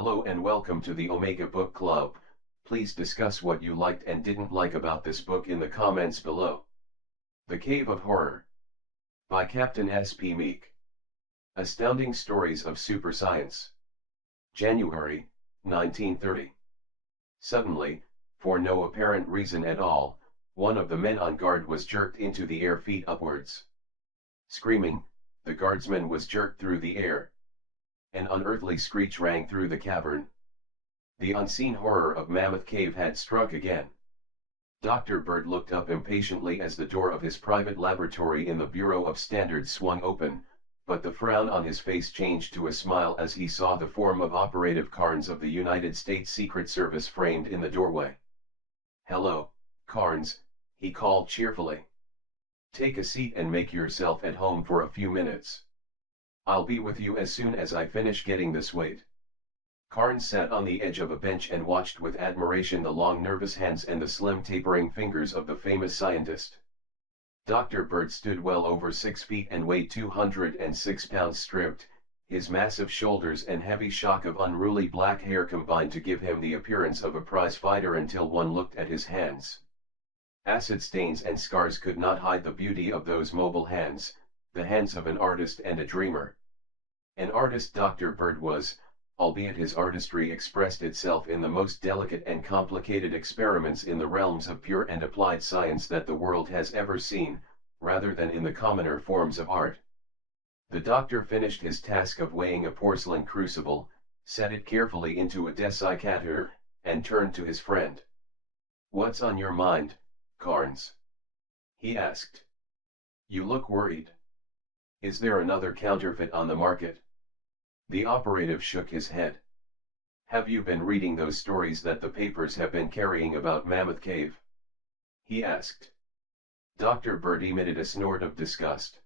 Hello and welcome to the Omega Book Club. Please discuss what you liked and didn't like about this book in the comments below. The Cave of Horror by Captain S.P. Meek. Astounding Stories of Super Science. January, 1930. Suddenly, for no apparent reason at all, one of the men on guard was jerked into the air feet upwards. Screaming, the guardsman was jerked through the air. An unearthly screech rang through the cavern. The unseen horror of Mammoth Cave had struck again. Dr. Bird looked up impatiently as the door of his private laboratory in the Bureau of Standards swung open, but the frown on his face changed to a smile as he saw the form of Operative Carnes of the United States Secret Service framed in the doorway. "Hello, Carnes," he called cheerfully. "Take a seat and make yourself at home for a few minutes. I'll be with you as soon as I finish getting this weight." Carnes sat on the edge of a bench and watched with admiration the long nervous hands and the slim tapering fingers of the famous scientist. Dr. Bird stood well over 6 feet and weighed 206 pounds stripped. His massive shoulders and heavy shock of unruly black hair combined to give him the appearance of a prize fighter until one looked at his hands. Acid stains and scars could not hide the beauty of those mobile hands, the hands of an artist and a dreamer. An artist Dr. Bird was, albeit his artistry expressed itself in the most delicate and complicated experiments in the realms of pure and applied science that the world has ever seen, rather than in the commoner forms of art. The doctor finished his task of weighing a porcelain crucible, set it carefully into a dessicator, and turned to his friend. "What's on your mind, Carnes?" he asked. "You look worried. Is there another counterfeit on the market?" The operative shook his head. "Have you been reading those stories that the papers have been carrying about Mammoth Cave?" he asked. Dr. Bird emitted a snort of disgust.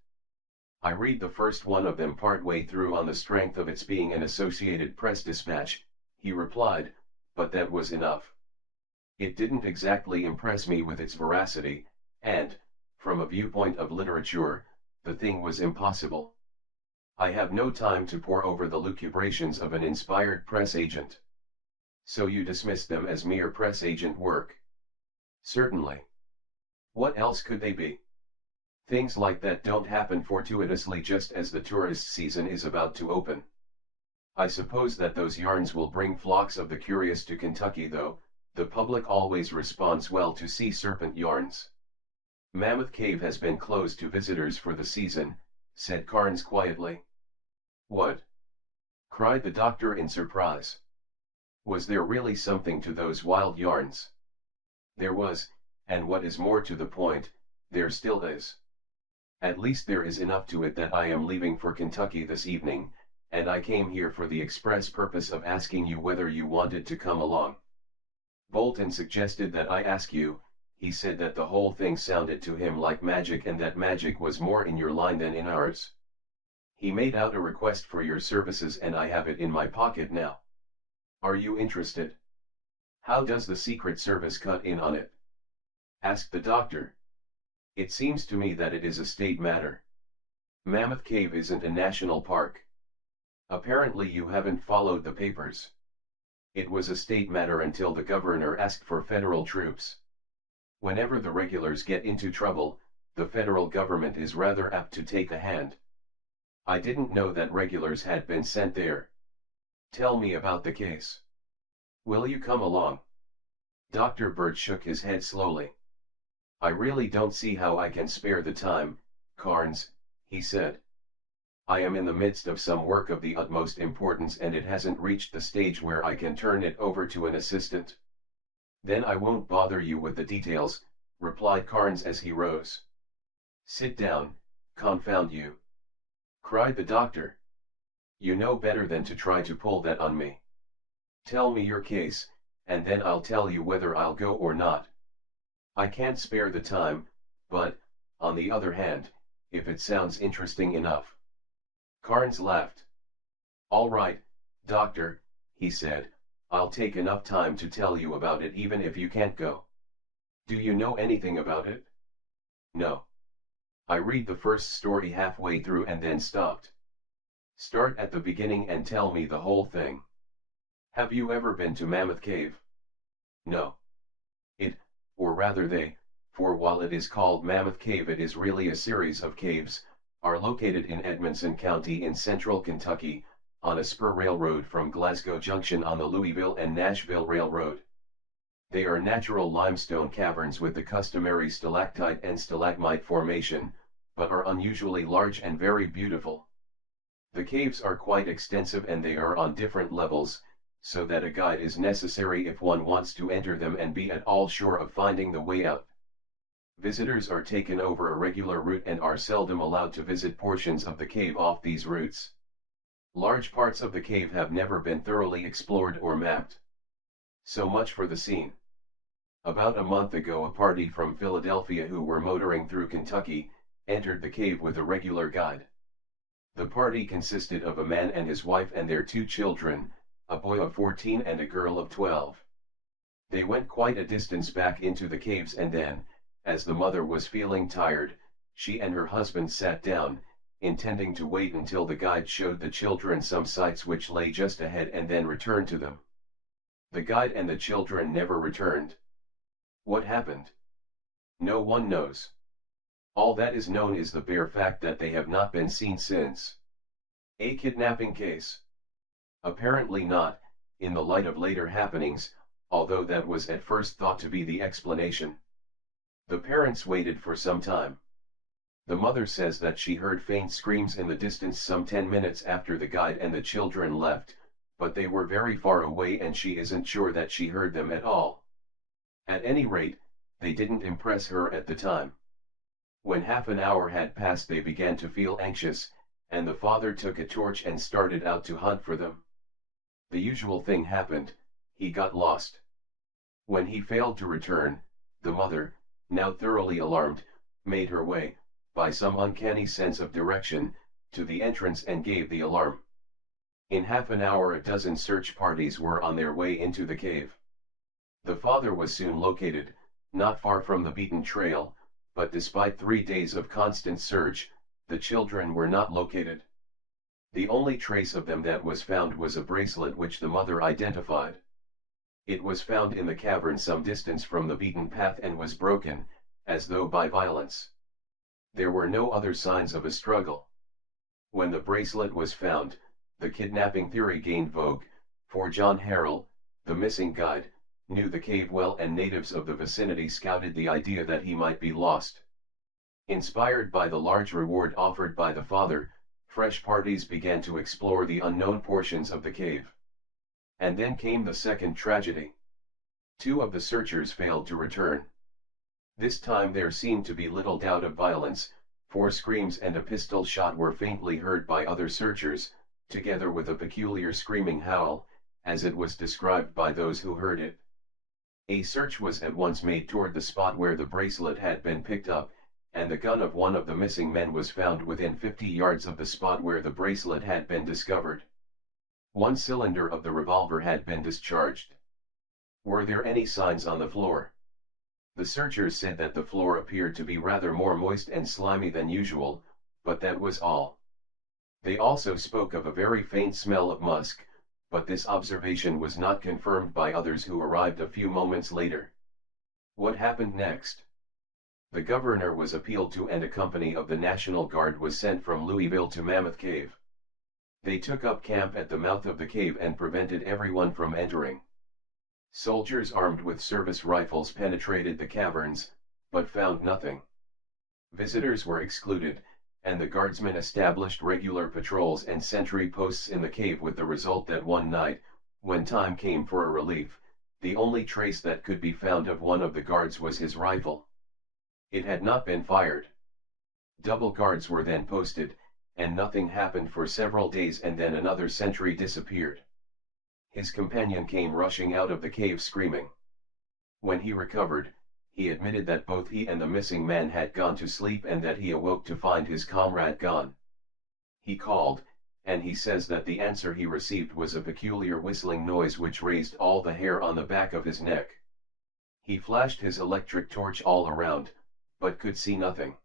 "I read the first one of them partway through on the strength of its being an Associated Press dispatch," he replied, "but that was enough. It didn't exactly impress me with its veracity, and, from a viewpoint of literature, the thing was impossible. I have no time to pore over the lucubrations of an inspired press agent." "So you dismissed them as mere press agent work?" "Certainly. What else could they be? Things like that don't happen fortuitously just as the tourist season is about to open. I suppose that those yarns will bring flocks of the curious to Kentucky though. The public always responds well to sea serpent yarns." "Mammoth Cave has been closed to visitors for the season," said Carnes quietly. "What?" cried the doctor in surprise. Was there really something to those wild yarns? There was, and what is more to the point, there still is. At least there is enough to it that I am leaving for Kentucky this evening, and I came here for the express purpose of asking you whether you wanted to come along. Bolton suggested that I ask you. He said that the whole thing sounded to him like magic and that magic was more in your line than in ours. He made out a request for your services and I have it in my pocket now. Are you interested?" "How does the Secret Service cut in on it?" asked the doctor. "It seems to me that it is a state matter. Mammoth Cave isn't a national park. Apparently you haven't followed the papers. It was a state matter until the governor asked for federal troops. Whenever the regulars get into trouble, the federal government is rather apt to take a hand. I didn't know that regulars had been sent there. Tell me about the case. Will you come along?" Dr. Bird shook his head slowly. "I really don't see how I can spare the time, Carnes," he said. "I am in the midst of some work of the utmost importance and it hasn't reached the stage where I can turn it over to an assistant." "Then I won't bother you with the details," replied Carnes as he rose. "Sit down, confound you," cried the doctor. "You know better than to try to pull that on me. Tell me your case, and then I'll tell you whether I'll go or not. I can't spare the time, but, on the other hand, if it sounds interesting enough." Carnes laughed. "All right, doctor," he said, "I'll take enough time to tell you about it even if you can't go. Do you know anything about it?" "No. I read the first story halfway through and then stopped." "Start at the beginning and tell me the whole thing." Have you ever been to Mammoth Cave? No. It, or rather they, for while it is called Mammoth Cave it is really a series of caves, are located in Edmonson County in central Kentucky, on a spur railroad from Glasgow Junction on the Louisville and Nashville Railroad. They are natural limestone caverns with the customary stalactite and stalagmite formation, but are unusually large and very beautiful. The caves are quite extensive and they are on different levels, so that a guide is necessary if one wants to enter them and be at all sure of finding the way out. Visitors are taken over a regular route and are seldom allowed to visit portions of the cave off these routes. Large parts of the cave have never been thoroughly explored or mapped. So much for the scene. About a month ago a party from Philadelphia who were motoring through Kentucky, entered the cave with a regular guide. The party consisted of a man and his wife and their 2 children, a boy of 14 and a girl of 12. They went quite a distance back into the caves and then, as the mother was feeling tired, she and her husband sat down, intending to wait until the guide showed the children some sights which lay just ahead and then return to them. The guide and the children never returned. What happened? No one knows. All that is known is the bare fact that they have not been seen since. A kidnapping case? Apparently not, in the light of later happenings, although that was at first thought to be the explanation. The parents waited for some time. The mother says that she heard faint screams in the distance some 10 minutes after the guide and the children left, but they were very far away and she isn't sure that she heard them at all. At any rate, they didn't impress her at the time. When half an hour had passed they began to feel anxious, and the father took a torch and started out to hunt for them. The usual thing happened, he got lost. When he failed to return, the mother, now thoroughly alarmed, made her way, by some uncanny sense of direction, to the entrance and gave the alarm. In half an hour a dozen search parties were on their way into the cave. The father was soon located, not far from the beaten trail, but despite 3 days of constant search, the children were not located. The only trace of them that was found was a bracelet which the mother identified. It was found in the cavern some distance from the beaten path and was broken, as though by violence. There were no other signs of a struggle. When the bracelet was found, the kidnapping theory gained vogue, for John Harrell, the missing guide, knew the cave well and natives of the vicinity scouted the idea that he might be lost. Inspired by the large reward offered by the father, fresh parties began to explore the unknown portions of the cave. And then came the second tragedy. 2 of the searchers failed to return. This time there seemed to be little doubt of violence, for screams and a pistol shot were faintly heard by other searchers, together with a peculiar screaming howl, as it was described by those who heard it. A search was at once made toward the spot where the bracelet had been picked up, and the gun of one of the missing men was found within 50 yards of the spot where the bracelet had been discovered. 1 cylinder of the revolver had been discharged. Were there any signs on the floor? The searchers said that the floor appeared to be rather more moist and slimy than usual, but that was all. They also spoke of a very faint smell of musk, but this observation was not confirmed by others who arrived a few moments later. What happened next? The governor was appealed to and a company of the National Guard was sent from Louisville to Mammoth Cave. They took up camp at the mouth of the cave and prevented everyone from entering. Soldiers armed with service rifles penetrated the caverns, but found nothing. Visitors were excluded, and the guardsmen established regular patrols and sentry posts in the cave with the result that one night, when time came for a relief, the only trace that could be found of one of the guards was his rifle. It had not been fired. Double guards were then posted, and nothing happened for several days and then another sentry disappeared. His companion came rushing out of the cave screaming. When he recovered, he admitted that both he and the missing man had gone to sleep and that he awoke to find his comrade gone. He called, and he says that the answer he received was a peculiar whistling noise which raised all the hair on the back of his neck. He flashed his electric torch all around, but could see nothing.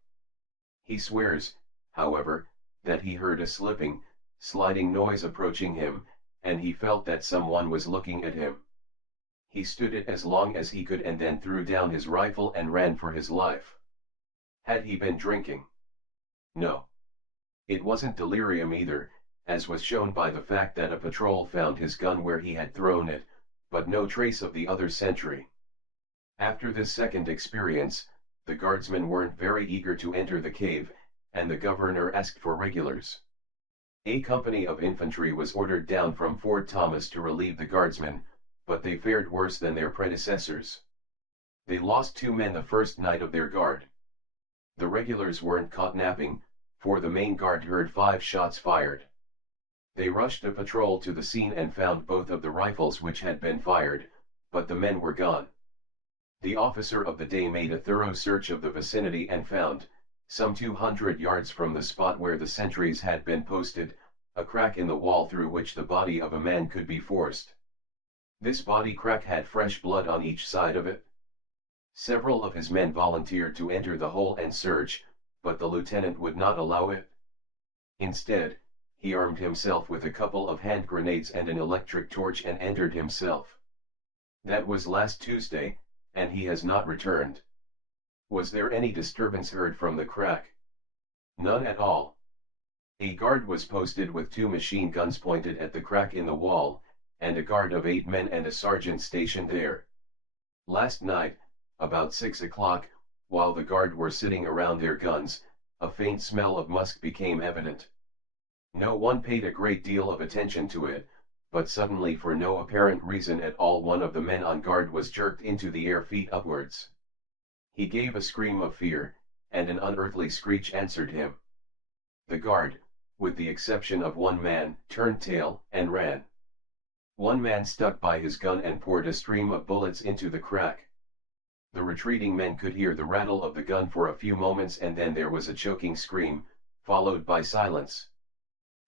He swears, however, that he heard a slipping, sliding noise approaching him, and he felt that someone was looking at him. He stood it as long as he could and then threw down his rifle and ran for his life. Had he been drinking? No. It wasn't delirium either, as was shown by the fact that a patrol found his gun where he had thrown it, but no trace of the other sentry. After this second experience, the guardsmen weren't very eager to enter the cave, and the governor asked for regulars. A company of infantry was ordered down from Fort Thomas to relieve the guardsmen, but they fared worse than their predecessors. They lost 2 men the first night of their guard. The regulars weren't caught napping, for the main guard heard 5 shots fired. They rushed a patrol to the scene and found both of the rifles which had been fired, but the men were gone. The officer of the day made a thorough search of the vicinity and found, some 200 yards from the spot where the sentries had been posted, a crack in the wall through which the body of a man could be forced. This body crack had fresh blood on each side of it. Several of his men volunteered to enter the hole and search, but the lieutenant would not allow it. Instead, he armed himself with a couple of hand grenades and an electric torch and entered himself. That was last Tuesday, and he has not returned. Was there any disturbance heard from the crack? None at all. A guard was posted with 2 machine guns pointed at the crack in the wall, and a guard of 8 men and a sergeant stationed there. Last night, about 6 o'clock, while the guard were sitting around their guns, a faint smell of musk became evident. No one paid a great deal of attention to it, but suddenly for no apparent reason at all one of the men on guard was jerked into the air feet upwards. He gave a scream of fear, and an unearthly screech answered him. The guard, with the exception of 1 man, turned tail and ran. 1 man stuck by his gun and poured a stream of bullets into the crack. The retreating men could hear the rattle of the gun for a few moments and then there was a choking scream, followed by silence.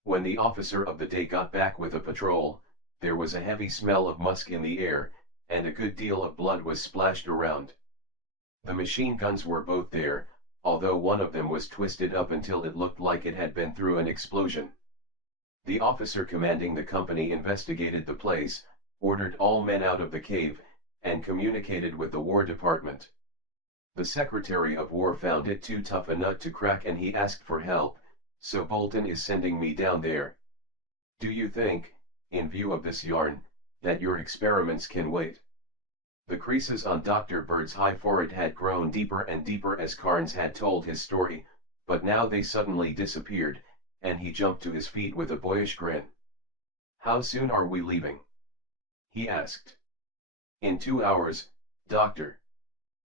When the officer of the day got back with a patrol, there was a heavy smell of musk in the air, and a good deal of blood was splashed around. The machine guns were both there, although one of them was twisted up until it looked like it had been through an explosion. The officer commanding the company investigated the place, ordered all men out of the cave, and communicated with the War Department. The Secretary of War found it too tough a nut to crack and he asked for help, so Bolton is sending me down there. Do you think, in view of this yarn, that your experiments can wait? The creases on Dr. Bird's high forehead had grown deeper and deeper as Carnes had told his story, but now they suddenly disappeared, and he jumped to his feet with a boyish grin. How soon are we leaving? He asked. In 2 hours, Doctor.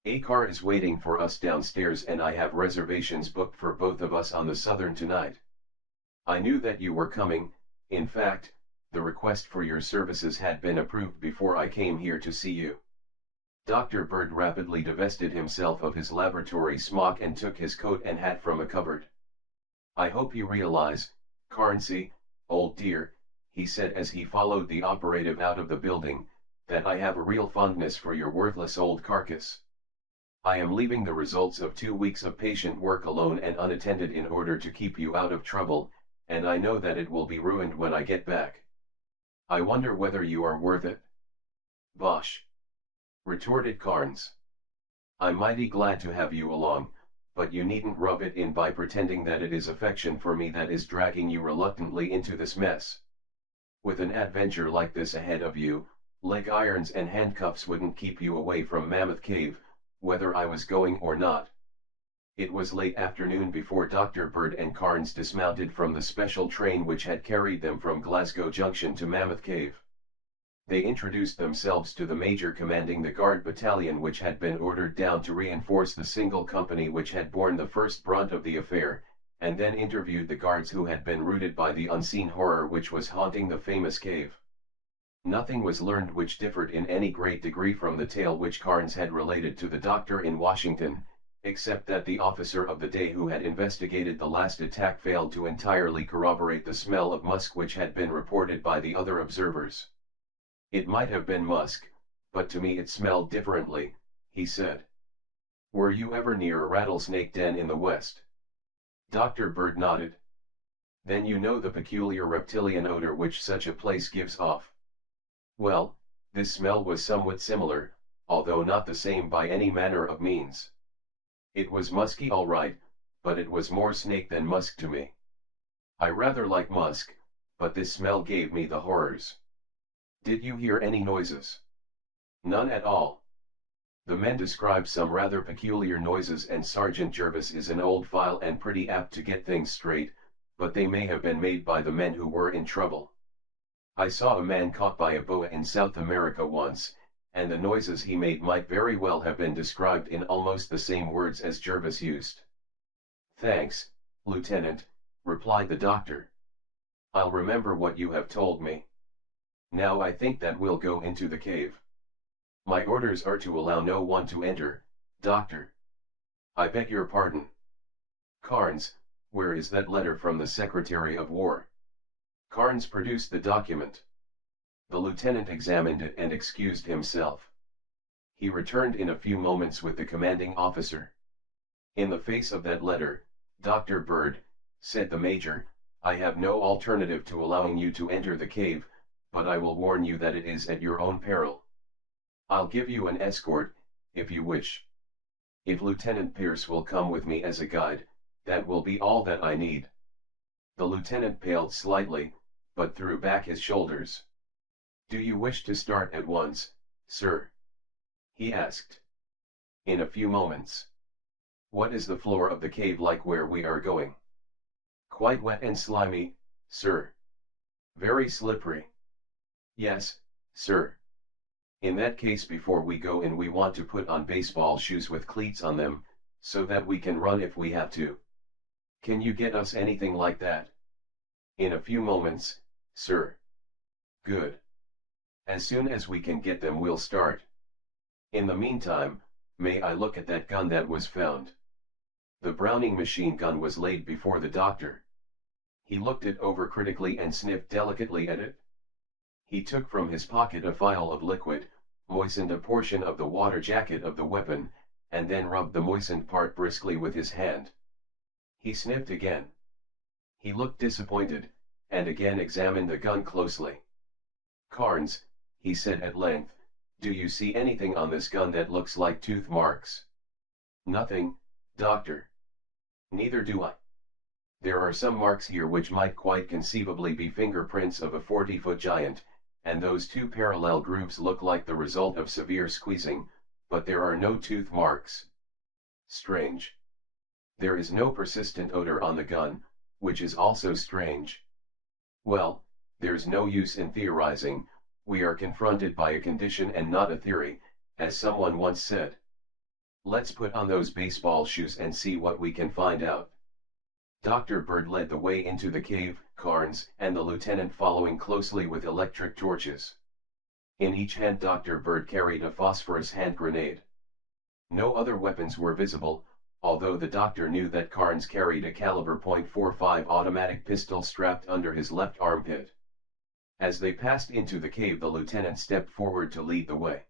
A car is waiting for us downstairs and I have reservations booked for both of us on the Southern tonight. I knew that you were coming. In fact, the request for your services had been approved before I came here to see you. Dr. Bird rapidly divested himself of his laboratory smock and took his coat and hat from a cupboard. I hope you realize, Carnsey, old dear, he said as he followed the operative out of the building, that I have a real fondness for your worthless old carcass. I am leaving the results of 2 weeks of patient work alone and unattended in order to keep you out of trouble, and I know that it will be ruined when I get back. I wonder whether you are worth it. Bosh! Retorted Carnes. I'm mighty glad to have you along, but you needn't rub it in by pretending that it is affection for me that is dragging you reluctantly into this mess. With an adventure like this ahead of you, leg irons and handcuffs wouldn't keep you away from Mammoth Cave, whether I was going or not. It was late afternoon before Dr. Bird and Carnes dismounted from the special train which had carried them from Glasgow Junction to Mammoth Cave. They introduced themselves to the major commanding the guard battalion which had been ordered down to reinforce the single company which had borne the first brunt of the affair, and then interviewed the guards who had been routed by the unseen horror which was haunting the famous cave. Nothing was learned which differed in any great degree from the tale which Carnes had related to the doctor in Washington, except that the officer of the day who had investigated the last attack failed to entirely corroborate the smell of musk which had been reported by the other observers. It might have been musk, but to me it smelled differently, he said. Were you ever near a rattlesnake den in the West? Dr. Bird nodded. Then you know the peculiar reptilian odor which such a place gives off. Well, this smell was somewhat similar, although not the same by any manner of means. It was musky all right, but it was more snake than musk to me. I rather like musk, but this smell gave me the horrors. Did you hear any noises? None at all. The men described some rather peculiar noises, and Sergeant Jervis is an old file and pretty apt to get things straight, but they may have been made by the men who were in trouble. I saw a man caught by a boa in South America once, and the noises he made might very well have been described in almost the same words as Jervis used. Thanks, Lieutenant, replied the doctor. I'll remember what you have told me. Now I think that we'll go into the cave. My orders are to allow no one to enter, Doctor. I beg your pardon. Carnes, where is that letter from the Secretary of War? Carnes produced the document. The lieutenant examined it and excused himself. He returned in a few moments with the commanding officer. In the face of that letter, Dr. Bird, said the major, I have no alternative to allowing you to enter the cave, but I will warn you that it is at your own peril. I'll give you an escort, if you wish. If Lieutenant Pierce will come with me as a guide, that will be all that I need. The lieutenant paled slightly, but threw back his shoulders. Do you wish to start at once, sir? He asked. In a few moments. What is the floor of the cave like where we are going? Quite wet and slimy, sir. Very slippery. Yes, sir. In that case, before we go in, we want to put on baseball shoes with cleats on them, so that we can run if we have to. Can you get us anything like that? In a few moments, sir. Good. As soon as we can get them, we'll start. In the meantime, may I look at that gun that was found? The Browning machine gun was laid before the doctor. He looked it over critically and sniffed delicately at it. He took from his pocket a phial of liquid, moistened a portion of the water jacket of the weapon, and then rubbed the moistened part briskly with his hand. He sniffed again. He looked disappointed, and again examined the gun closely. Carnes, he said at length, do you see anything on this gun that looks like tooth marks? Nothing, doctor. Neither do I. There are some marks here which might quite conceivably be fingerprints of a 40-foot giant, and those two parallel grooves look like the result of severe squeezing, but there are no tooth marks. Strange. There is no persistent odor on the gun, which is also strange. Well, there's no use in theorizing, we are confronted by a condition and not a theory, as someone once said. Let's put on those baseball shoes and see what we can find out. Dr. Bird led the way into the cave, Carnes and the lieutenant following closely with electric torches. In each hand Dr. Bird carried a phosphorus hand grenade. No other weapons were visible, although the doctor knew that Carnes carried a caliber .45 automatic pistol strapped under his left armpit. As they passed into the cave, the lieutenant stepped forward to lead the way.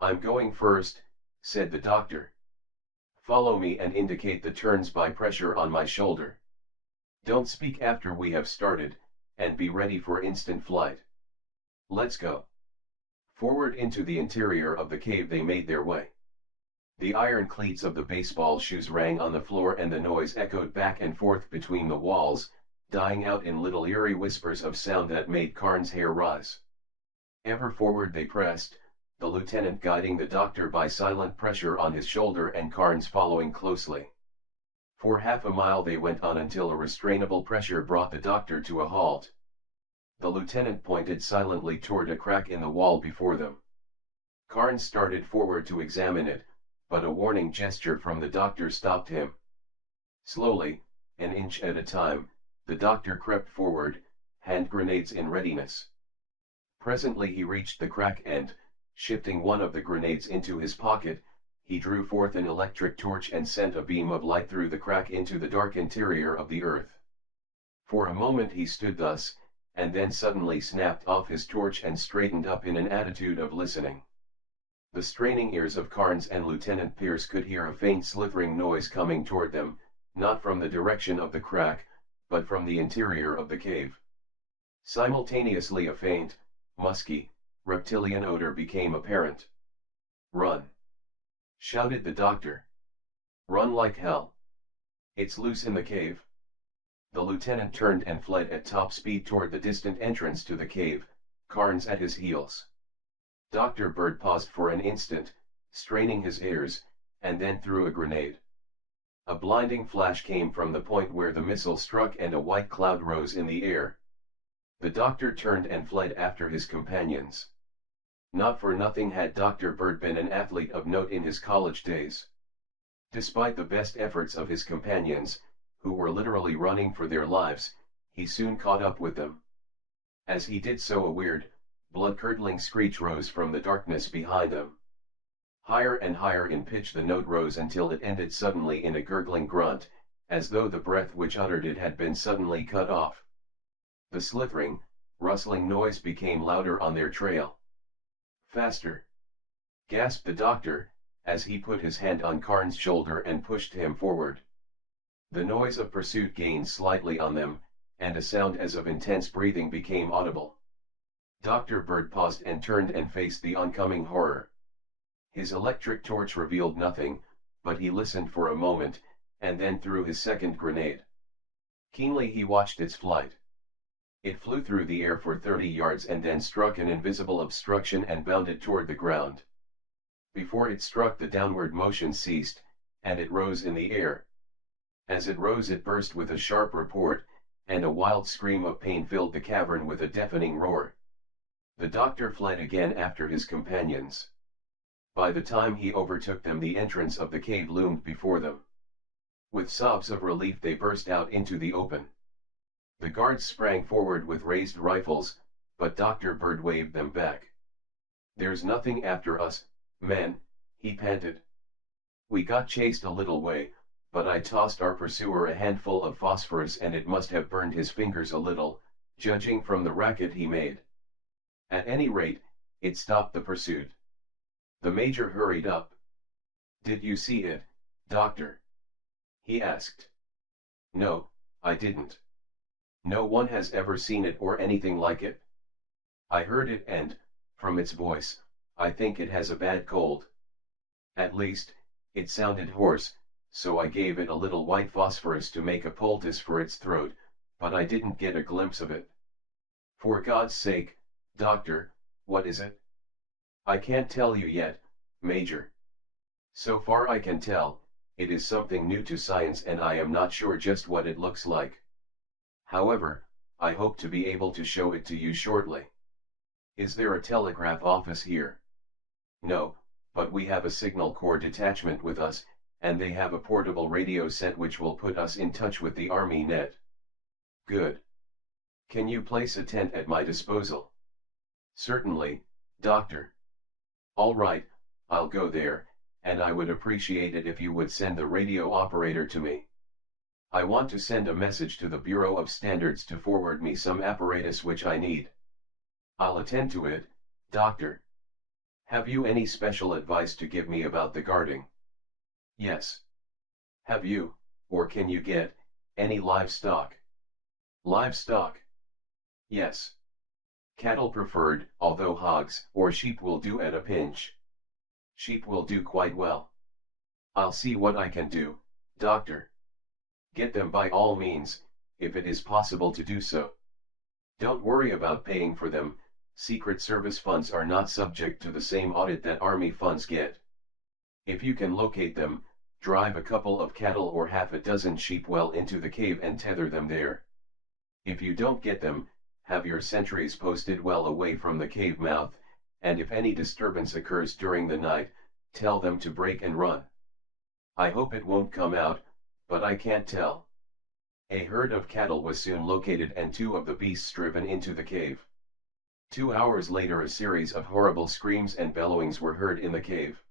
I'm going first, said the doctor. Follow me and indicate the turns by pressure on my shoulder. Don't speak after we have started, and be ready for instant flight. Let's go. Forward into the interior of the cave they made their way. The iron cleats of the baseball shoes rang on the floor, and the noise echoed back and forth between the walls, dying out in little eerie whispers of sound that made Carnes' hair rise. Ever forward they pressed, the lieutenant guiding the doctor by silent pressure on his shoulder and Carnes following closely. For half a mile they went on until a restrainable pressure brought the doctor to a halt. The lieutenant pointed silently toward a crack in the wall before them. Carnes started forward to examine it, but a warning gesture from the doctor stopped him. Slowly, an inch at a time, the doctor crept forward, hand grenades in readiness. Presently he reached the crack and, shifting one of the grenades into his pocket, he drew forth an electric torch and sent a beam of light through the crack into the dark interior of the earth. For a moment he stood thus, and then suddenly snapped off his torch and straightened up in an attitude of listening. The straining ears of Carnes and Lieutenant Pierce could hear a faint slithering noise coming toward them, not from the direction of the crack, but from the interior of the cave. Simultaneously a faint, musky, reptilian odor became apparent. "Run!" shouted the doctor. "Run like hell. It's loose in the cave." The lieutenant turned and fled at top speed toward the distant entrance to the cave, Carnes at his heels. Dr. Bird paused for an instant, straining his ears, and then threw a grenade. A blinding flash came from the point where the missile struck and a white cloud rose in the air. The doctor turned and fled after his companions. Not for nothing had Dr. Bird been an athlete of note in his college days. Despite the best efforts of his companions, who were literally running for their lives, he soon caught up with them. As he did so, a weird, blood-curdling screech rose from the darkness behind them. Higher and higher in pitch the note rose until it ended suddenly in a gurgling grunt, as though the breath which uttered it had been suddenly cut off. The slithering, rustling noise became louder on their trail. "Faster!" gasped the doctor, as he put his hand on Carnes' shoulder and pushed him forward. The noise of pursuit gained slightly on them, and a sound as of intense breathing became audible. Dr. Bird paused and turned and faced the oncoming horror. His electric torch revealed nothing, but he listened for a moment, and then threw his second grenade. Keenly he watched its flight. It flew through the air for 30 yards and then struck an invisible obstruction and bounded toward the ground. Before it struck, the downward motion ceased, and it rose in the air. As it rose, it burst with a sharp report, and a wild scream of pain filled the cavern with a deafening roar. The doctor fled again after his companions. By the time he overtook them, the entrance of the cave loomed before them. With sobs of relief they burst out into the open. The guards sprang forward with raised rifles, but Dr. Bird waved them back. "There's nothing after us, men," he panted. "We got chased a little way, but I tossed our pursuer a handful of phosphorus and it must have burned his fingers a little, judging from the racket he made. At any rate, it stopped the pursuit." The major hurried up. "Did you see it, doctor?" he asked. "No, I didn't. No one has ever seen it or anything like it. I heard it and, from its voice, I think it has a bad cold. At least, it sounded hoarse, so I gave it a little white phosphorus to make a poultice for its throat, but I didn't get a glimpse of it. For God's sake, doctor, what is it?" "I can't tell you yet, Major. So far I can tell, it is something new to science and I am not sure just what it looks like. However, I hope to be able to show it to you shortly." "Is there a telegraph office here?" "No, but we have a signal corps detachment with us, and they have a portable radio set which will put us in touch with the Army net." "Good. Can you place a tent at my disposal?" "Certainly, doctor." "All right, I'll go there, and I would appreciate it if you would send the radio operator to me. I want to send a message to the Bureau of Standards to forward me some apparatus which I need." "I'll attend to it, doctor. Have you any special advice to give me about the guarding?" "Yes. Have you, or can you get, any livestock?" "Livestock?" "Yes. Cattle preferred, although hogs or sheep will do at a pinch." "Sheep will do quite well. I'll see what I can do, doctor." "Get them by all means, if it is possible to do so. Don't worry about paying for them, Secret Service funds are not subject to the same audit that Army funds get. If you can locate them, drive a couple of cattle or half a dozen sheep well into the cave and tether them there. If you don't get them, have your sentries posted well away from the cave mouth, and if any disturbance occurs during the night, tell them to break and run. I hope it won't come out, but I can't tell." A herd of cattle was soon located and two of the beasts driven into the cave. 2 hours later a series of horrible screams and bellowings were heard in the cave.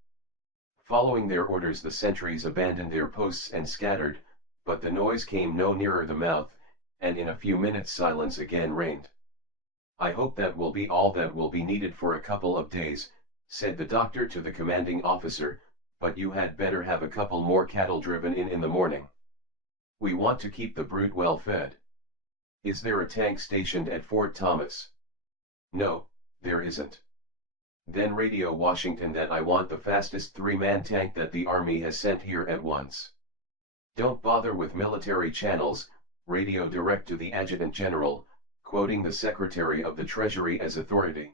Following their orders the sentries abandoned their posts and scattered, but the noise came no nearer the mouth, and in a few minutes silence again reigned. "I hope that will be all that will be needed for a couple of days," said the doctor to the commanding officer, "but you had better have a couple more cattle driven in the morning. We want to keep the brood well fed." Is there a tank stationed at Fort Thomas? No, there isn't. Then radio Washington that I want the fastest three-man tank that the Army has sent here at once. Don't bother with military channels, radio direct to the Adjutant General, quoting the Secretary of the Treasury as authority.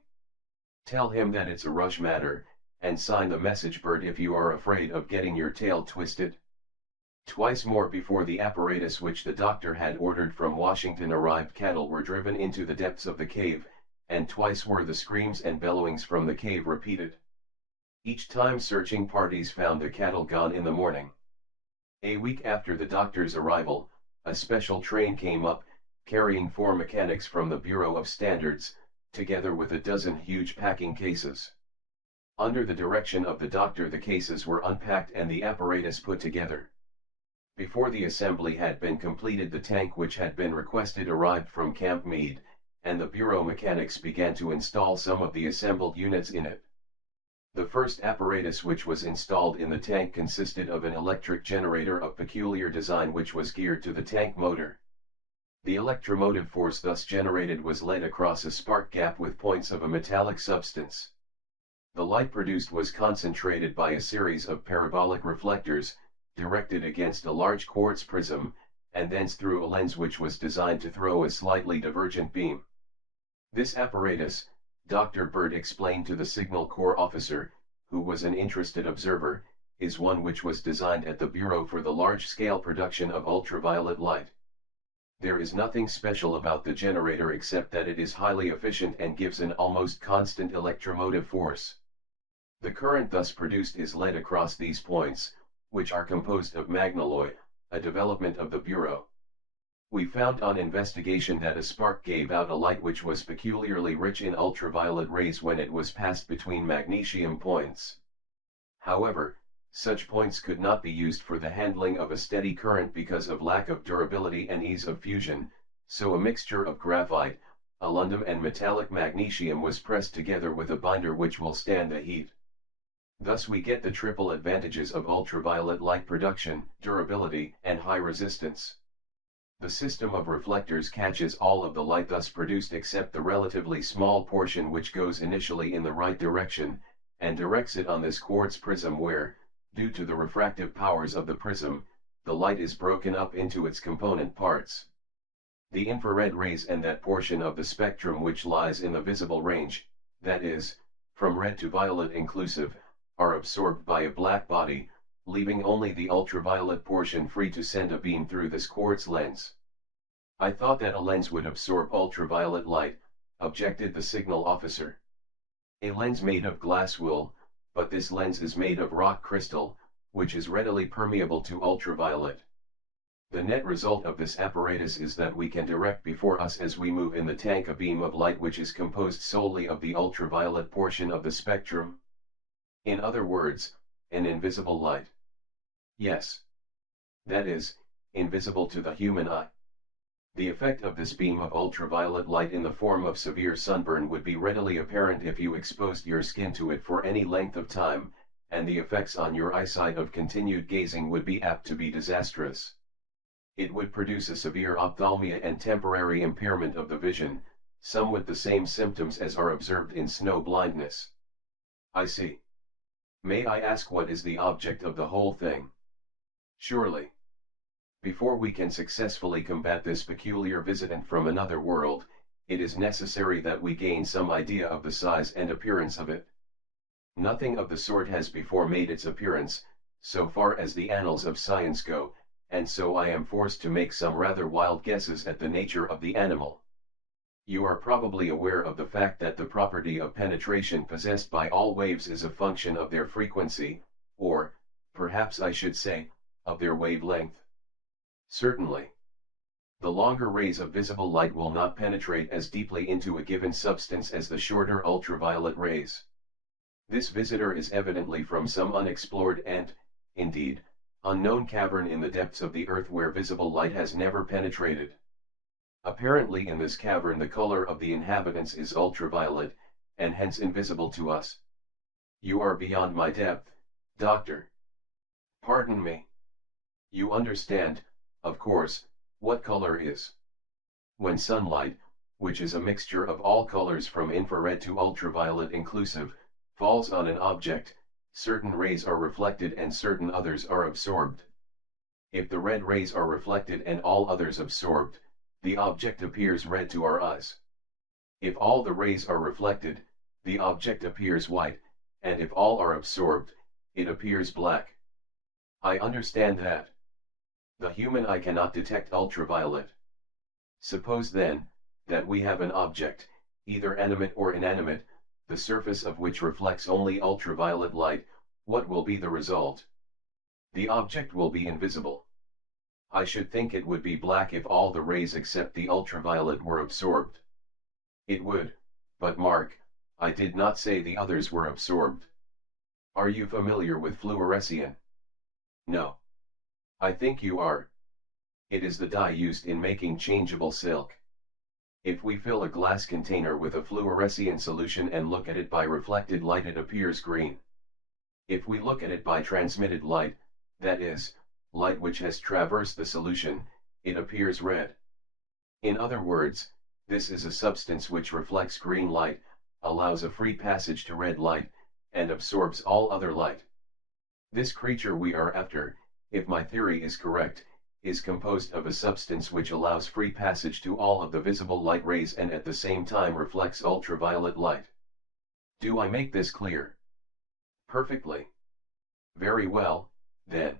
Tell him that it's a rush matter, and sign the message bird if you are afraid of getting your tail twisted. Twice more before the apparatus which the doctor had ordered from Washington arrived, cattle were driven into the depths of the cave, and twice were the screams and bellowings from the cave repeated. Each time searching parties found the cattle gone in the morning. A week after the doctor's arrival, a special train came up, carrying 4 mechanics from the Bureau of Standards, together with a dozen huge packing cases. Under the direction of the doctor, the cases were unpacked and the apparatus put together. Before the assembly had been completed, the tank which had been requested arrived from Camp Meade, and the Bureau mechanics began to install some of the assembled units in it. The first apparatus which was installed in the tank consisted of an electric generator of peculiar design which was geared to the tank motor. The electromotive force thus generated was led across a spark gap with points of a metallic substance. The light produced was concentrated by a series of parabolic reflectors, directed against a large quartz prism, and thence through a lens which was designed to throw a slightly divergent beam. This apparatus, Dr. Bird explained to the Signal Corps officer, who was an interested observer, is one which was designed at the Bureau for the large-scale production of ultraviolet light. There is nothing special about the generator except that it is highly efficient and gives an almost constant electromotive force. The current thus produced is led across these points, which are composed of magnalloy, a development of the Bureau. We found on investigation that a spark gave out a light which was peculiarly rich in ultraviolet rays when it was passed between magnesium points. However, such points could not be used for the handling of a steady current because of lack of durability and ease of fusion, so a mixture of graphite, alundum and metallic magnesium was pressed together with a binder which will stand the heat. Thus we get the triple advantages of ultraviolet light production, durability, and high resistance. The system of reflectors catches all of the light thus produced except the relatively small portion which goes initially in the right direction, and directs it on this quartz prism where, due to the refractive powers of the prism, the light is broken up into its component parts. The infrared rays and that portion of the spectrum which lies in the visible range, that is, from red to violet inclusive, are absorbed by a black body, leaving only the ultraviolet portion free to send a beam through this quartz lens. I thought that a lens would absorb ultraviolet light, objected the signal officer. A lens made of glass will, but this lens is made of rock crystal, which is readily permeable to ultraviolet. The net result of this apparatus is that we can direct before us as we move in the tank a beam of light which is composed solely of the ultraviolet portion of the spectrum. In other words, an invisible light. Yes. That is, invisible to the human eye. The effect of this beam of ultraviolet light in the form of severe sunburn would be readily apparent if you exposed your skin to it for any length of time, and the effects on your eyesight of continued gazing would be apt to be disastrous. It would produce a severe ophthalmia and temporary impairment of the vision, somewhat the same symptoms as are observed in snow blindness. I see. May I ask what is the object of the whole thing? Surely. Before we can successfully combat this peculiar visitant from another world, it is necessary that we gain some idea of the size and appearance of it. Nothing of the sort has before made its appearance, so far as the annals of science go, and so I am forced to make some rather wild guesses at the nature of the animal. You are probably aware of the fact that the property of penetration possessed by all waves is a function of their frequency, or, perhaps I should say, of their wavelength. Certainly. The longer rays of visible light will not penetrate as deeply into a given substance as the shorter ultraviolet rays. This visitor is evidently from some unexplored and, indeed, unknown cavern in the depths of the earth where visible light has never penetrated. Apparently in this cavern the color of the inhabitants is ultraviolet, and hence invisible to us. You are beyond my depth, doctor. Pardon me. You understand, of course, what color is. When sunlight, which is a mixture of all colors from infrared to ultraviolet inclusive, falls on an object, certain rays are reflected and certain others are absorbed. If the red rays are reflected and all others absorbed, the object appears red to our eyes. If all the rays are reflected, the object appears white, and if all are absorbed, it appears black. I understand that. The human eye cannot detect ultraviolet. Suppose then, that we have an object, either animate or inanimate, the surface of which reflects only ultraviolet light, what will be the result? The object will be invisible. I should think it would be black if all the rays except the ultraviolet were absorbed. It would, but mark, I did not say the others were absorbed. Are you familiar with fluorescein? No. I think you are. It is the dye used in making changeable silk. If we fill a glass container with a fluorescein solution and look at it by reflected light, it appears green. If we look at it by transmitted light, that is, light which has traversed the solution, it appears red. In other words, this is a substance which reflects green light, allows a free passage to red light, and absorbs all other light. This creature we are after, if my theory is correct, is composed of a substance which allows free passage to all of the visible light rays and at the same time reflects ultraviolet light. Do I make this clear? Perfectly. Very well, then.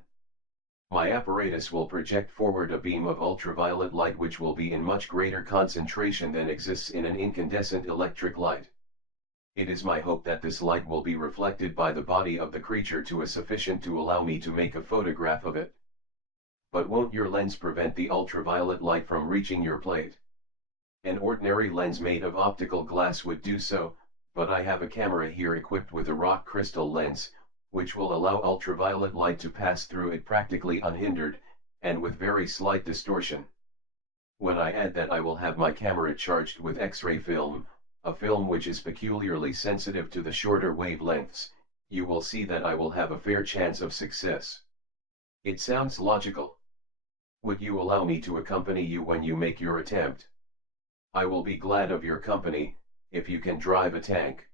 My apparatus will project forward a beam of ultraviolet light which will be in much greater concentration than exists in an incandescent electric light. It is my hope that this light will be reflected by the body of the creature to a sufficient to allow me to make a photograph of it. But won't your lens prevent the ultraviolet light from reaching your plate? An ordinary lens made of optical glass would do so, but I have a camera here equipped with a rock crystal lens, which will allow ultraviolet light to pass through it practically unhindered, and with very slight distortion. When I add that I will have my camera charged with X-ray film, a film which is peculiarly sensitive to the shorter wavelengths, you will see that I will have a fair chance of success. It sounds logical. Would you allow me to accompany you when you make your attempt? I will be glad of your company, if you can drive a tank.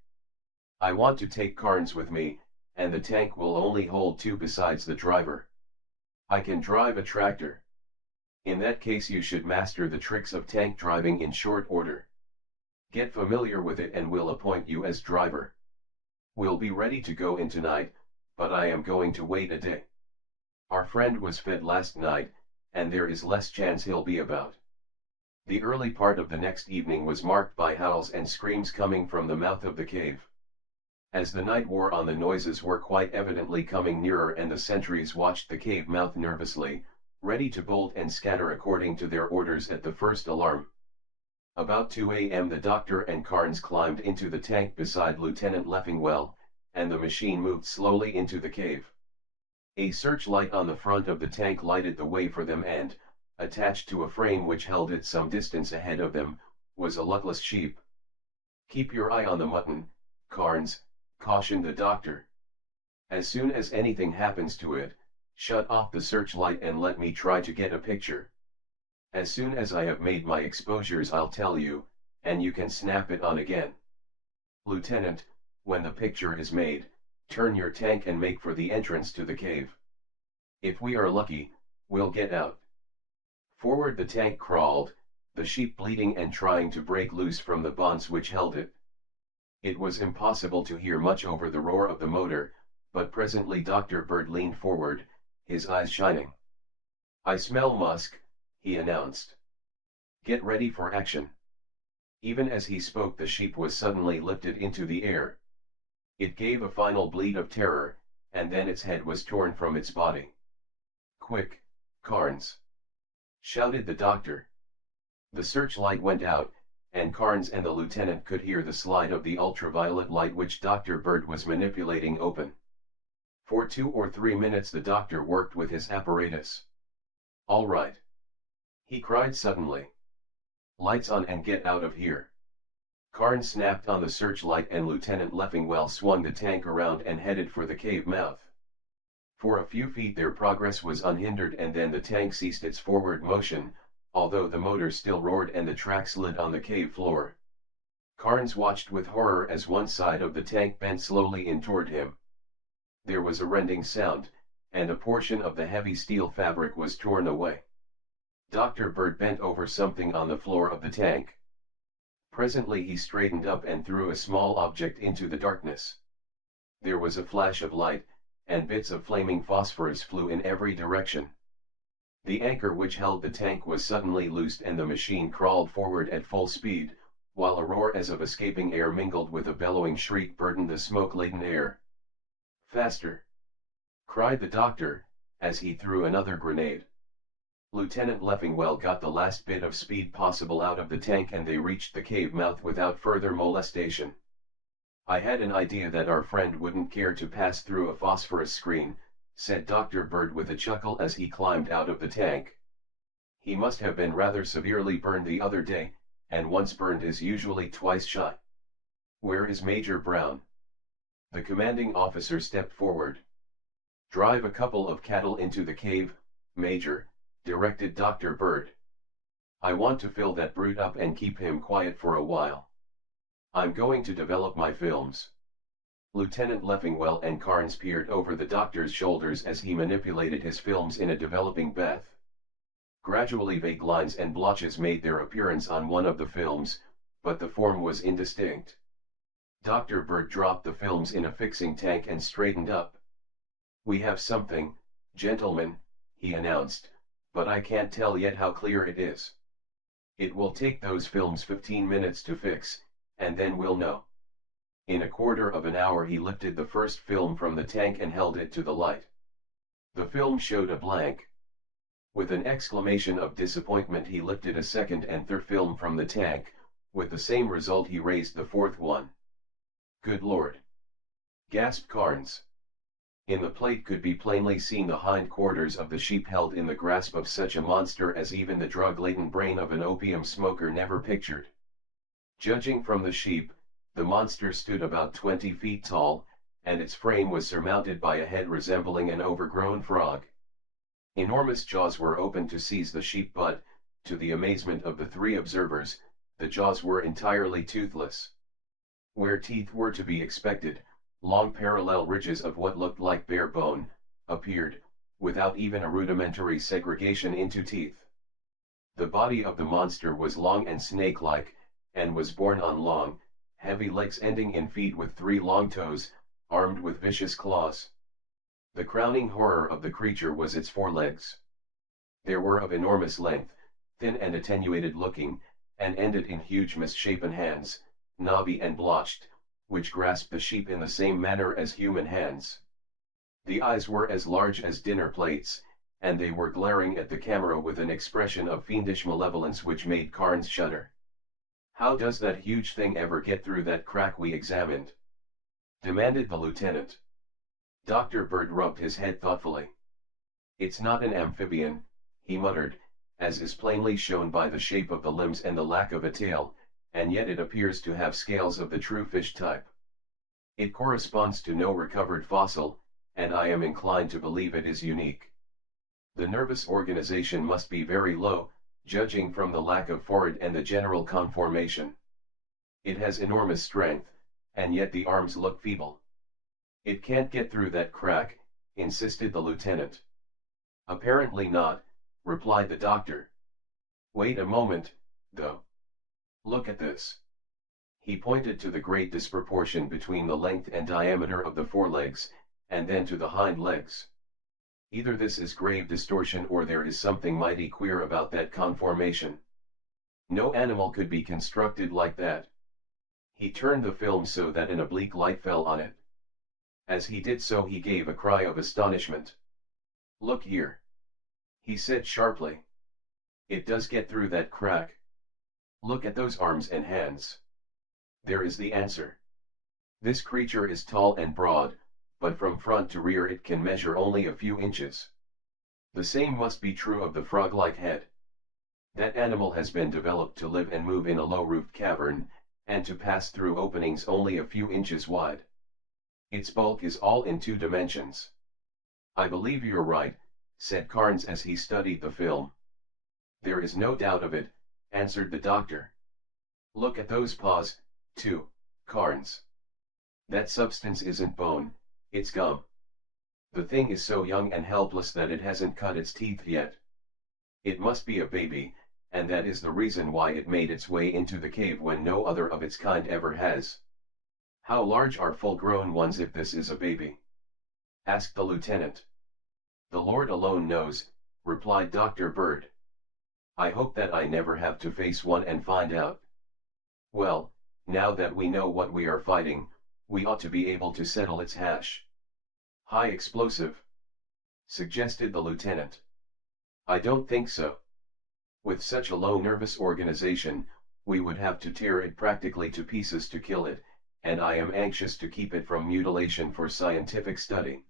I want to take Carnes with me, and the tank will only hold two besides the driver. I can drive a tractor. In that case you should master the tricks of tank driving in short order. Get familiar with it and we'll appoint you as driver. We'll be ready to go in tonight, but I am going to wait a day. Our friend was fed last night, and there is less chance he'll be about. The early part of the next evening was marked by howls and screams coming from the mouth of the cave. As the night wore on, the noises were quite evidently coming nearer, and the sentries watched the cave mouth nervously, ready to bolt and scatter according to their orders at the first alarm. About 2 a.m. the doctor and Carnes climbed into the tank beside Lieutenant Leffingwell, and the machine moved slowly into the cave. A searchlight on the front of the tank lighted the way for them, and, attached to a frame which held it some distance ahead of them, was a luckless sheep. "Keep your eye on the mutton, Carnes," cautioned the doctor. "As soon as anything happens to it, shut off the searchlight and let me try to get a picture. As soon as I have made my exposures I'll tell you, and you can snap it on again. Lieutenant, when the picture is made, turn your tank and make for the entrance to the cave. If we are lucky, we'll get out." Forward the tank crawled, the sheep bleating and trying to break loose from the bonds which held it. It was impossible to hear much over the roar of the motor, but presently Dr. Bird leaned forward, his eyes shining. "I smell musk," he announced. "Get ready for action." Even as he spoke the sheep was suddenly lifted into the air. It gave a final bleat of terror, and then its head was torn from its body. "Quick, Carnes!" shouted the doctor. The searchlight went out, and Carnes and the lieutenant could hear the slide of the ultraviolet light which Dr. Bird was manipulating open. For 2 or 3 minutes the doctor worked with his apparatus. "All right," he cried suddenly. "Lights on and get out of here." Carnes snapped on the searchlight and Lieutenant Leffingwell swung the tank around and headed for the cave mouth. For a few feet their progress was unhindered, and then the tank ceased its forward motion, although the motor still roared and the track slid on the cave floor. Carnes watched with horror as one side of the tank bent slowly in toward him. There was a rending sound, and a portion of the heavy steel fabric was torn away. Dr. Bird bent over something on the floor of the tank. Presently he straightened up and threw a small object into the darkness. There was a flash of light, and bits of flaming phosphorus flew in every direction. The anchor which held the tank was suddenly loosed and the machine crawled forward at full speed, while a roar as of escaping air mingled with a bellowing shriek burdened the smoke-laden air. "Faster!" cried the doctor, as he threw another grenade. Lieutenant Leffingwell got the last bit of speed possible out of the tank and they reached the cave mouth without further molestation. "I had an idea that our friend wouldn't care to pass through a phosphorus screen," said Dr. Bird with a chuckle as he climbed out of the tank. "He must have been rather severely burned the other day, and once burned is usually twice shy. Where is Major Brown?" The commanding officer stepped forward. "Drive a couple of cattle into the cave, Major," directed Dr. Bird. "I want to fill that brute up and keep him quiet for a while. I'm going to develop my films." Lieutenant Leffingwell and Carnes peered over the doctor's shoulders as he manipulated his films in a developing bath. Gradually vague lines and blotches made their appearance on one of the films, but the form was indistinct. Dr. Bird dropped the films in a fixing tank and straightened up. "We have something, gentlemen," he announced, "but I can't tell yet how clear it is. It will take those films 15 minutes to fix, and then we'll know." In a quarter of an hour he lifted the first film from the tank and held it to the light. The film showed a blank. With an exclamation of disappointment he lifted a second and third film from the tank, with the same result he raised the fourth one. "Good Lord!" gasped Carnes. In the plate could be plainly seen the hindquarters of the sheep held in the grasp of such a monster as even the drug-laden brain of an opium smoker never pictured. Judging from the sheep, the monster stood about 20 feet tall, and its frame was surmounted by a head resembling an overgrown frog. Enormous jaws were open to seize the sheep but, to the amazement of the three observers, the jaws were entirely toothless. Where teeth were to be expected, long parallel ridges of what looked like bare bone, appeared, without even a rudimentary segregation into teeth. The body of the monster was long and snake-like, and was borne on long, heavy legs ending in feet with 3 long toes, armed with vicious claws. The crowning horror of the creature was its forelegs. They were of enormous length, thin and attenuated looking, and ended in huge misshapen hands, knobby and blotched, which grasped the sheep in the same manner as human hands. The eyes were as large as dinner plates, and they were glaring at the camera with an expression of fiendish malevolence which made Carnes shudder. "How does that huge thing ever get through that crack we examined?" demanded the lieutenant. Dr. Bird rubbed his head thoughtfully. "It's not an amphibian," he muttered, "as is plainly shown by the shape of the limbs and the lack of a tail, and yet it appears to have scales of the true fish type. It corresponds to no recovered fossil, and I am inclined to believe it is unique. The nervous organization must be very low, judging from the lack of forehead and the general conformation. It has enormous strength, and yet the arms look feeble." "It can't get through that crack," insisted the lieutenant. "Apparently not," replied the doctor. "Wait a moment, though. Look at this." He pointed to the great disproportion between the length and diameter of the forelegs, and then to the hind legs. "Either this is grave distortion or there is something mighty queer about that conformation. No animal could be constructed like that." He turned the film so that an oblique light fell on it. As he did so he gave a cry of astonishment. "Look here," he said sharply. "It does get through that crack. Look at those arms and hands. There is the answer. This creature is tall and broad, but from front to rear it can measure only a few inches. The same must be true of the frog-like head. That animal has been developed to live and move in a low-roofed cavern, and to pass through openings only a few inches wide. Its bulk is all in 2 dimensions. "I believe you're right," said Carnes as he studied the film. There is no doubt of it, answered the doctor. Look at those paws, too, Carnes. That substance isn't bone, it's gum. The thing is so young and helpless that it hasn't cut its teeth yet. It must be a baby, and that is the reason why it made its way into the cave when no other of its kind ever has. How large are full-grown ones if this is a baby? Asked the lieutenant. The Lord alone knows, replied Dr. Bird. I hope that I never have to face one and find out. Well, now that we know what we are fighting, we ought to be able to settle its hash. High explosive? Suggested the lieutenant. I don't think so. With such a low nervous organization, we would have to tear it practically to pieces to kill it, and I am anxious to keep it from mutilation for scientific study.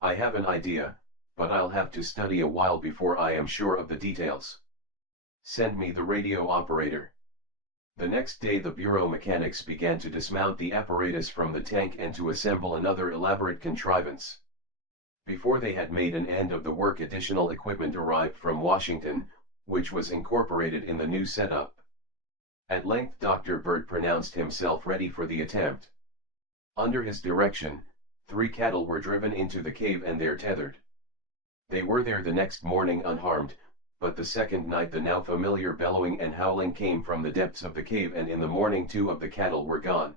I have an idea, but I'll have to study a while before I am sure of the details. Send me the radio operator. The next day the bureau mechanics began to dismount the apparatus from the tank and to assemble another elaborate contrivance. Before they had made an end of the work, additional equipment arrived from Washington, which was incorporated in the new setup. At length Dr. Bird pronounced himself ready for the attempt. Under his direction, 3 cattle were driven into the cave and there tethered. They were there the next morning unharmed, but the second night the now familiar bellowing and howling came from the depths of the cave, and in the morning 2 of the cattle were gone.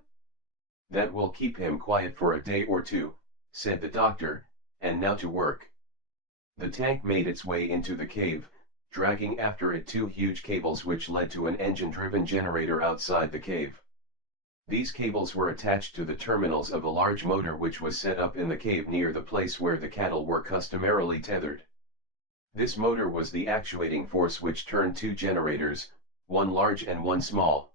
That will keep him quiet for a day or 2, said the doctor, and now to work. The tank made its way into the cave, dragging after it 2 huge cables which led to an engine-driven generator outside the cave. These cables were attached to the terminals of a large motor which was set up in the cave near the place where the cattle were customarily tethered. This motor was the actuating force which turned 2 generators, one large and one small.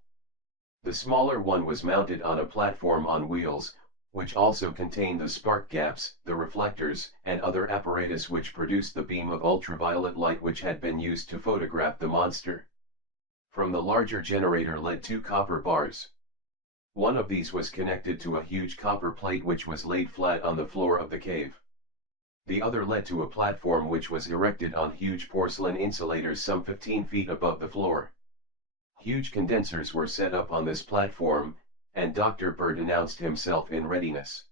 The smaller one was mounted on a platform on wheels, which also contained the spark gaps, the reflectors, and other apparatus which produced the beam of ultraviolet light which had been used to photograph the monster. From the larger generator led 2 copper bars. One of these was connected to a huge copper plate which was laid flat on the floor of the cave. The other led to a platform which was erected on huge porcelain insulators some 15 feet above the floor. Huge condensers were set up on this platform, and Dr. Bird announced himself in readiness.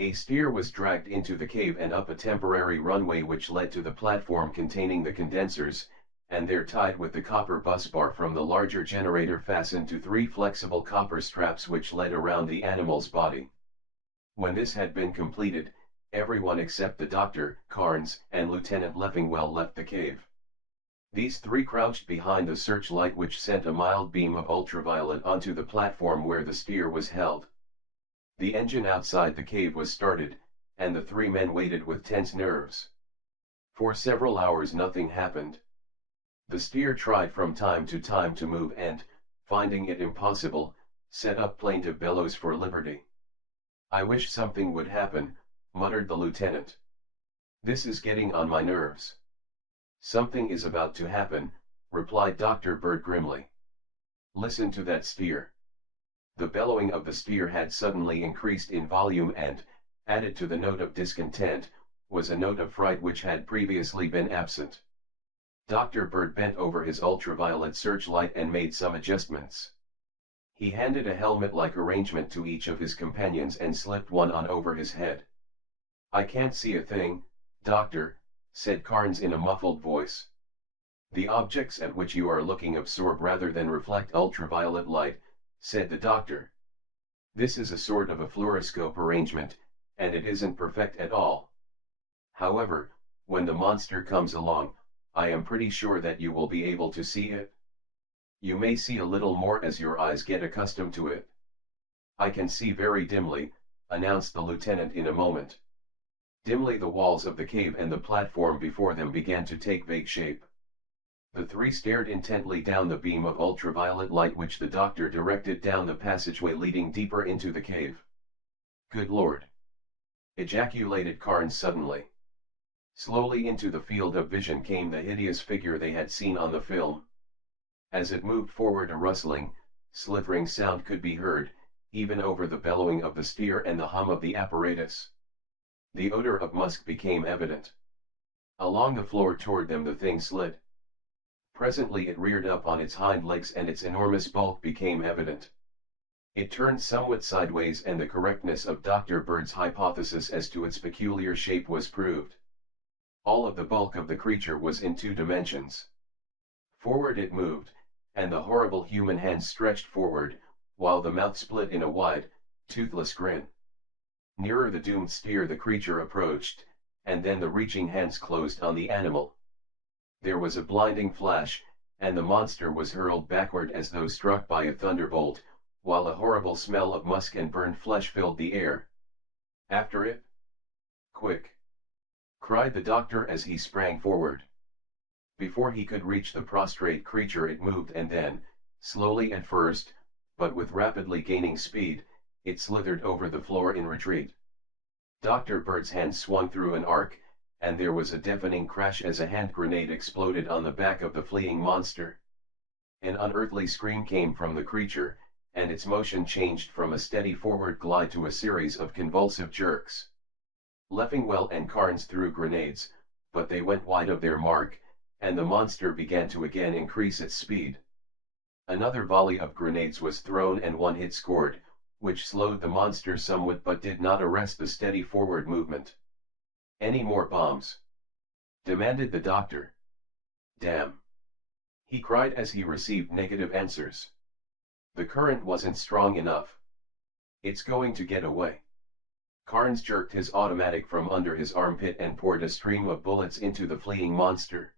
A steer was dragged into the cave and up a temporary runway which led to the platform containing the condensers, and there tied with the copper bus bar from the larger generator fastened to 3 flexible copper straps which led around the animal's body. When this had been completed, everyone except the doctor, Carnes, and Lieutenant Leffingwell left the cave. These 3 crouched behind the searchlight which sent a mild beam of ultraviolet onto the platform where the steer was held. The engine outside the cave was started, and the 3 men waited with tense nerves. For several hours nothing happened. The steer tried from time to time to move and, finding it impossible, set up plaintive bellows for liberty. I wish something would happen, muttered the lieutenant. This is getting on my nerves. Something is about to happen, replied Dr. Bird grimly. Listen to that steer. The bellowing of the steer had suddenly increased in volume and, added to the note of discontent, was a note of fright which had previously been absent. Dr. Bird bent over his ultraviolet searchlight and made some adjustments. He handed a helmet-like arrangement to each of his companions and slipped one on over his head. I can't see a thing, Doctor, said Carnes in a muffled voice. The objects at which you are looking absorb rather than reflect ultraviolet light, said the doctor. This is a sort of a fluoroscope arrangement, and it isn't perfect at all. However, when the monster comes along, I am pretty sure that you will be able to see it. You may see a little more as your eyes get accustomed to it. I can see very dimly, announced the lieutenant in a moment. Dimly the walls of the cave and the platform before them began to take vague shape. The 3 stared intently down the beam of ultraviolet light which the doctor directed down the passageway leading deeper into the cave. Good Lord! Ejaculated Carnes suddenly. Slowly into the field of vision came the hideous figure they had seen on the film. As it moved forward a rustling, slithering sound could be heard, even over the bellowing of the steer and the hum of the apparatus. The odor of musk became evident. Along the floor toward them the thing slid. Presently it reared up on its hind legs and its enormous bulk became evident. It turned somewhat sideways and the correctness of Dr. Bird's hypothesis as to its peculiar shape was proved. All of the bulk of the creature was in 2 dimensions. Forward it moved, and the horrible human hands stretched forward, while the mouth split in a wide, toothless grin. Nearer the doomed sphere the creature approached, and then the reaching hands closed on the animal. There was a blinding flash, and the monster was hurled backward as though struck by a thunderbolt, while a horrible smell of musk and burned flesh filled the air. After it? Quick! Cried the doctor as he sprang forward. Before he could reach the prostrate creature it moved and then, slowly at first, but with rapidly gaining speed, it slithered over the floor in retreat. Dr. Bird's hand swung through an arc, and there was a deafening crash as a hand grenade exploded on the back of the fleeing monster. An unearthly scream came from the creature, and its motion changed from a steady forward glide to a series of convulsive jerks. Leffingwell and Carnes threw grenades, but they went wide of their mark, and the monster began to again increase its speed. Another volley of grenades was thrown and one hit scored, which slowed the monster somewhat but did not arrest the steady forward movement. "Any more bombs?" demanded the doctor. "Damn!" he cried as he received negative answers. "The current wasn't strong enough. It's going to get away." Carnes jerked his automatic from under his armpit and poured a stream of bullets into the fleeing monster.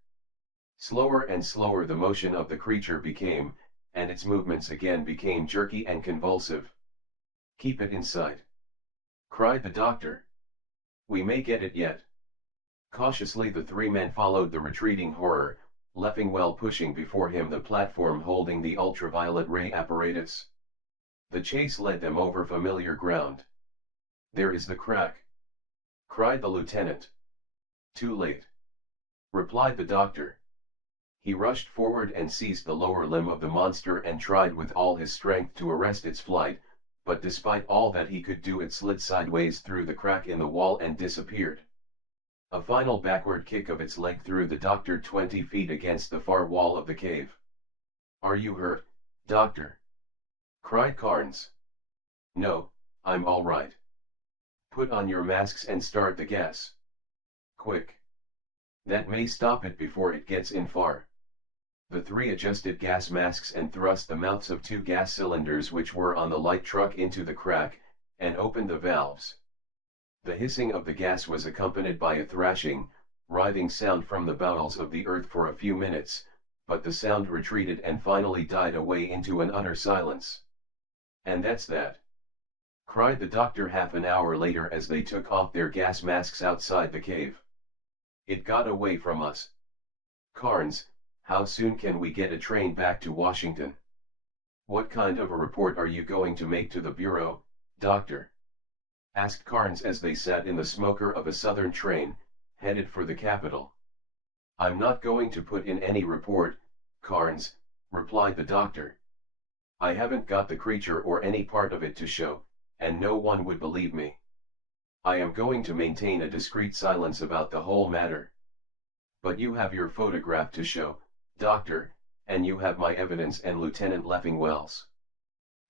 Slower and slower the motion of the creature became, and its movements again became jerky and convulsive. "Keep it in sight!" cried the doctor. "We may get it yet." Cautiously the three men followed the retreating horror, Leffingwell pushing before him the platform holding the ultraviolet ray apparatus. The chase led them over familiar ground. "There is the crack!" cried the lieutenant. "Too late," replied the doctor. He rushed forward and seized the lower limb of the monster and tried with all his strength to arrest its flight, but despite all that he could do it slid sideways through the crack in the wall and disappeared. A final backward kick of its leg threw the doctor 20 feet against the far wall of the cave. "Are you hurt, doctor?" cried Carnes. "No, I'm all right." "Put on your masks and start the gas. Quick. That may stop it before it gets in far." The three adjusted gas masks and thrust the mouths of 2 gas cylinders which were on the light truck into the crack, and opened the valves. The hissing of the gas was accompanied by a thrashing, writhing sound from the bowels of the earth for a few minutes, but the sound retreated and finally died away into an utter silence. "And that's that!" cried the doctor half an hour later as they took off their gas masks outside the cave. "It got away from us. Carnes, how soon can we get a train back to Washington?" "What kind of a report are you going to make to the Bureau, doctor?" asked Carnes as they sat in the smoker of a southern train, headed for the capital. "I'm not going to put in any report, Carnes," replied the doctor. "I haven't got the creature or any part of it to show, and no one would believe me. I am going to maintain a discreet silence about the whole matter. But you have your photograph to show, doctor, and you have my evidence and Lieutenant Leffingwell's.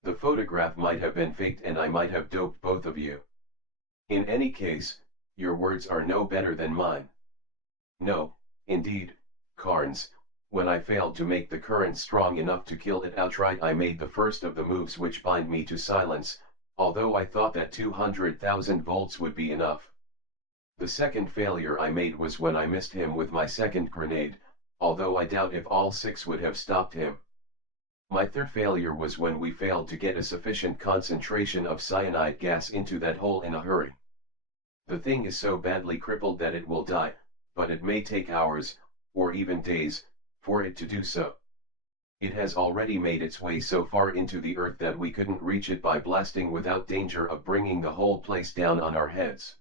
The photograph might have been faked and I might have doped both of you. In any case, your words are no better than mine." "No, indeed, Carnes, when I failed to make the current strong enough to kill it outright I made the first of the moves which bind me to silence, although I thought that 200,000 volts would be enough. The second failure I made was when I missed him with my second grenade, although I doubt if all 6 would have stopped him. My third failure was when we failed to get a sufficient concentration of cyanide gas into that hole in a hurry. The thing is so badly crippled that it will die, but it may take hours, or even days, for it to do so. It has already made its way so far into the earth that we couldn't reach it by blasting without danger of bringing the whole place down on our heads.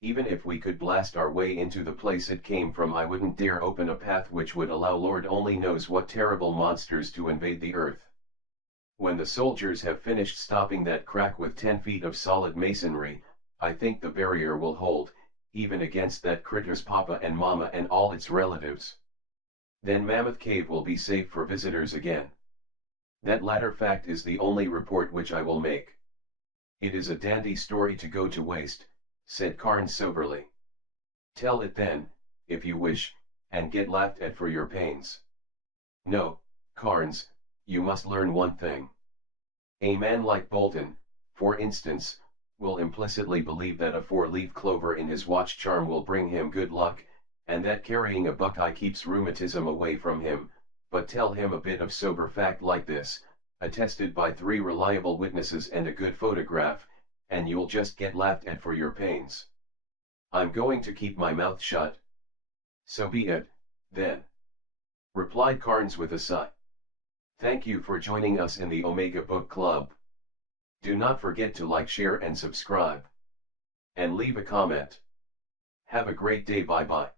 Even if we could blast our way into the place it came from I wouldn't dare open a path which would allow Lord only knows what terrible monsters to invade the earth. When the soldiers have finished stopping that crack with 10 feet of solid masonry, I think the barrier will hold, even against that critter's papa and mama and all its relatives." Then Mammoth Cave will be safe for visitors again. That latter fact is the only report which I will make. It is a dandy story to go to waste, said Carnes soberly. Tell it then, if you wish, and get laughed at for your pains. No, Carnes, you must learn one thing. A man like Bolton, for instance, will implicitly believe that a four-leaf clover in his watch charm will bring him good luck, and that carrying a buckeye keeps rheumatism away from him, but tell him a bit of sober fact like this, attested by 3 reliable witnesses and a good photograph, and you'll just get laughed at for your pains. I'm going to keep my mouth shut. So be it, then, replied Carnes with a sigh. Thank you for joining us in the Omega Book Club. Do not forget to like, share and subscribe. And leave a comment. Have a great day. Bye bye.